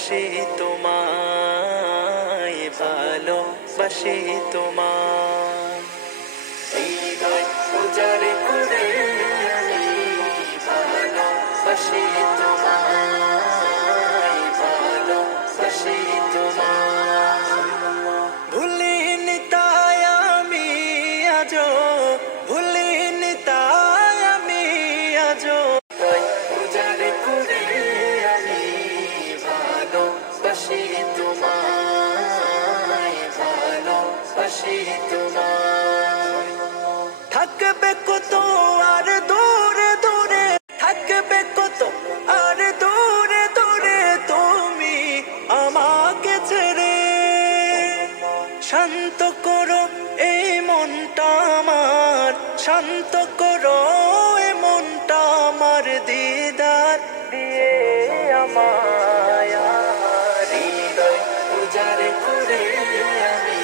ভালোবাসি তোমায়, ভালোবাসি তোমায়। হৃদয় উজাড় করে আমি ভালোবাসি তোমায়, ভালোবাসি তোমায়। ভুলিনি তাই আমি আজো, ভুলিনি তাই আমি আজো। উজাড় করে আমি ভালোবাসি তোমায়, ভালোবাসি তোমায়। থাকবে কত আর দূরে দূরে, থাকবে কত আর দূরে দূরে তুমি আমাকে ছেড়ে। শান্ত করো এই মনটা আমার, শান্ত করো এই মনটা আমার, দিদার দিয়ে আমায়। হৃদয় উজাড় করে আমি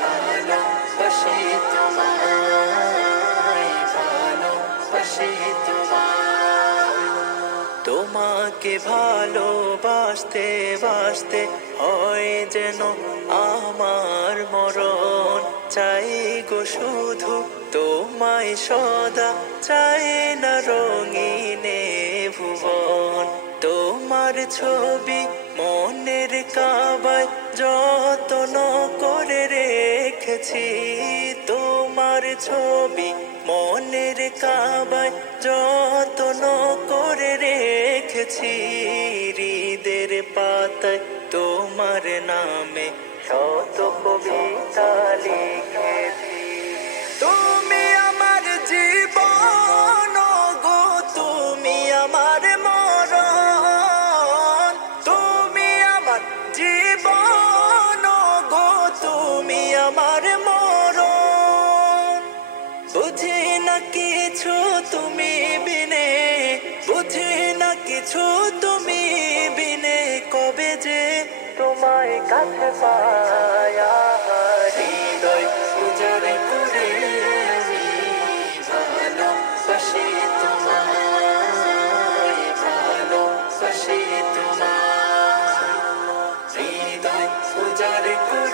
ভালোবাসি তোমায়, ভালোবাসি তোমায়। তোমাকে ভালোবাসতে বাসতে হয় যেন আমার মরণ। চাই গো শুধু তোমায় সদা, চাই না রঙিনে ভুবন। তোমার ছবি মনের কাবায় যত্ন করে রেখেছি, তোমার ছবি মনের কাবায় যত্ন করে রেখেছি। হৃদের পাতায় তোমার নামে শত কবিতা লিখেছি। তুমি আমার জীবন গো, তুমি আমার মরণ। তুমি আমার জীবন গো, তুমি আমার মরণ। বুঝি না কিছু তুমি বিনে, বুঝি না কিছু তুমি বিনে, কবে যে তোমায় কাছে পায়া। হৃদয় উজাড় করে আমি ভালোবাসি তোমায়, ভালোবাসি তোমায়। হৃদয় উজাড় করে